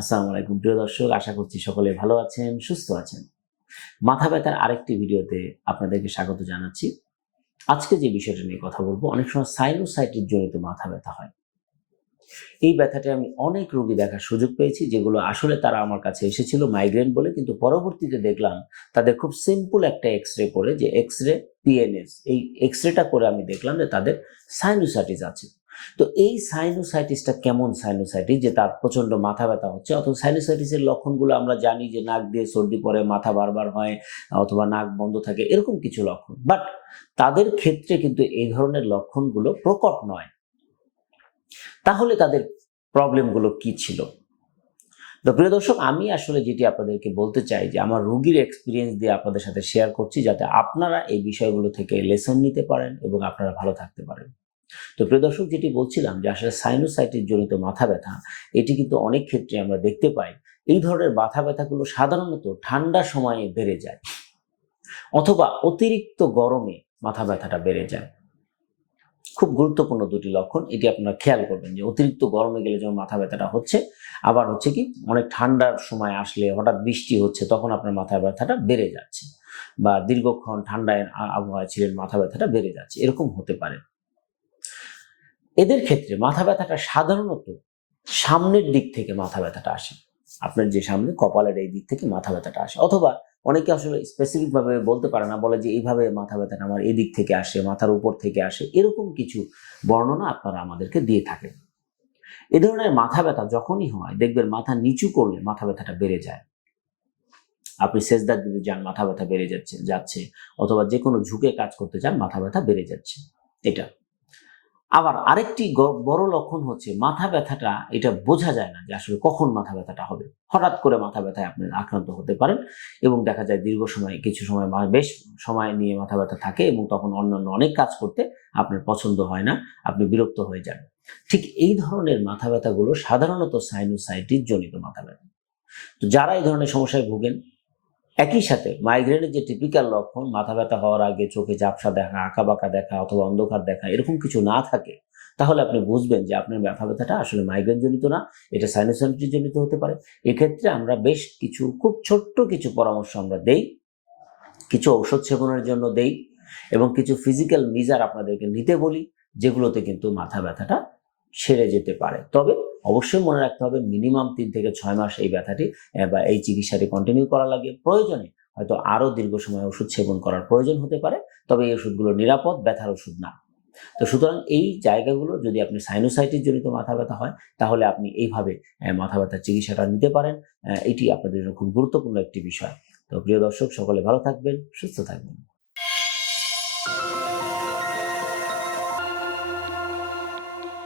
আসসালামু আলাইকুম। প্রিয় দর্শক, আশা করছি সকলে ভালো আছেন, সুস্থ আছেন। মাথা ব্যথার আরেকটি ভিডিওতে আপনাদেরকে স্বাগত জানাচ্ছি। আজকে যে বিষয়টা নিয়ে কথা বলব, অনেক সময় সাইনোসাইটিস জনিত মাথা ব্যথা হয়। এই ব্যথাটি আমি অনেক রোগী দেখার সুযোগ পেয়েছি, যেগুলো আসলে তারা আমার কাছে এসেছিল মাইগ্রেন বলে, কিন্তু পরবর্তীতে দেখলাম তাদের খুব সিম্পল একটা এক্স রে করে যে এক্স রে পিএনএস এই এক্স রেটা করে আমি দেখলাম যে তাদের সাইনোসাইটিস আছে। তো এই সাইনোসাইটিসটা কেমন সাইনোসাইটিস যে তার প্রচণ্ড মাথা ব্যথা হচ্ছে। অথবা সাইনোসাইটিসের লক্ষণগুলো আমরা জানি যে নাক দিয়ে সর্দি পড়ে, মাথা বারবার হয়, অথবা নাক বন্ধ থাকে, এরকম কিছু লক্ষণ। বাট তাদের ক্ষেত্রে কিন্তু এই ধরনের লক্ষণগুলো প্রকট নয়। তাহলে তাদের প্রবলেমগুলো কি ছিল? তো প্রিয় দর্শক, আমি আসলে যেটি আপনাদেরকে বলতে চাই যে আমার রুগীর এক্সপিরিয়েন্স দিয়ে আপনাদের সাথে শেয়ার করছি যাতে আপনারা এই বিষয়গুলো থেকে লেসন নিতে পারেন এবং আপনারা ভালো থাকতে পারেন। তো প্রিয় দর্শক, যেটি বলছিলাম যে আসলে সাইনোসাইটিস জনিত মাথা ব্যথা, এটি কিন্তু অনেক ক্ষেত্রে আমরা দেখতে পাই। এই ধরনের মাথা ব্যথাগুলো সাধারণত ঠান্ডা সময়ে বেড়ে যায় অথবা অতিরিক্ত গরমে মাথা ব্যথাটা বেড়ে যায়। খুব গুরুত্বপূর্ণ দুটি লক্ষণ, এটি আপনারা খেয়াল করবেন যে অতিরিক্ত গরমে গেলে যেমন মাথা ব্যথাটা হচ্ছে, আবার হচ্ছে কি অনেক ঠান্ডার সময় আসলে হঠাৎ বৃষ্টি হচ্ছে তখন আপনার মাথা ব্যথাটা বেড়ে যাচ্ছে বা দীর্ঘক্ষণ ঠান্ডায় আবহাওয়ায় ছিলেন মাথা ব্যথাটা বেড়ে যাচ্ছে, এরকম হতে পারে। এদের ক্ষেত্রে মাথা ব্যথাটা সাধারণত সামনের দিক থেকে মাথা ব্যথাটা আসে। আপনার যে সামনে কপালের এই দিক থেকে মাথা ব্যথাটা আসে। অথবা অনেকে আসলে স্পেসিফিক ভাবে বলতে পারে না, বলে যে এইভাবে মাথা ব্যথাটা আমার এই দিক থেকে আসে, মাথার উপর থেকে আসে। এরকম কিছু বর্ণনা আপনারা আমাদেরকে দিয়ে থাকেন। এ ধরনের মাথা ব্যথা যখনই হয়, দেখবেন মাথা নিচু করলে মাথা ব্যথাটা বেড়ে যায়। আপনি সেজদার দিতে যান, মাথা ব্যথা বেড়ে যাচ্ছে যাচ্ছে। অথবা যে কোনো ঝুঁকে কাজ করতে চান মাথা ব্যথা বেড়ে যাচ্ছে। এটা আবার আরেকটি বড় লক্ষণ হচ্ছে মাথা ব্যথাটা, এটা বোঝা যায় না যে আসলে কখন মাথা ব্যথাটা হবে। হঠাৎ করে মাথা ব্যথায় আপনি আক্রান্ত হতে পারেন এবং দেখা যায় দীর্ঘ সময়, কিছু সময় বেশ সময় নিয়ে মাথা ব্যথা থাকে এবং তখন অন্যান্য অনেক কাজ করতে আপনার পছন্দ হয় না, আপনি বিরক্ত হয়ে যান। ঠিক এই ধরনের মাথা ব্যথাগুলো সাধারণত সাইনোসাইটিস জনিত মাথা ব্যথা। তো যারা এই ধরনের সমস্যায় ভোগেন একই সাথে মাইগ্রেনের যে টিপিক্যাল লক্ষণ, মাথা ব্যথা হওয়ার আগে চোখে ঝাপসা দেখা আঁকা বাঁকা দেখা অথবা অন্ধকার দেখা এরকম কিছু না থাকে, তাহলে আপনি বুঝবেন যে আপনার ব্যথা ব্যথাটা আসলে মাইগ্রেন জনিত না, এটা সাইনোসাইটিস জনিত হতে পারে। এক্ষেত্রে আমরা বেশ কিছু, খুব ছোট্ট কিছু পরামর্শ আমরা দেই, কিছু ঔষধ সেবনের জন্য দেই এবং কিছু ফিজিক্যাল মিজার আপনাদেরকে নিতে বলি, যেগুলোতে কিন্তু মাথা ব্যথাটা সেরে যেতে পারে। তবে অবশ্যই মনে রাখতে হবে মিনিমাম তিন থেকে ছয় মাস এই ব্যথাটি বা এই চিকিৎসাটি কন্টিনিউ করা লাগে। প্রয়োজনে হয়তো আরও দীর্ঘ সময় ওষুধ সেবন করার প্রয়োজন হতে পারে, তবে এই ওষুধগুলো নিরাপদ, ব্যথার ওষুধ না। তো সুতরাং এই জায়গাগুলো যদি আপনি সাইনোসাইটিস জনিত মাথা ব্যথা হয়, তাহলে আপনি এইভাবে মাথা ব্যথার চিকিৎসাটা নিতে পারেন। এটি আপনাদের জন্য খুব গুরুত্বপূর্ণ একটি বিষয়। তো প্রিয় দর্শক, সকলে ভালো থাকবেন, সুস্থ থাকবেন।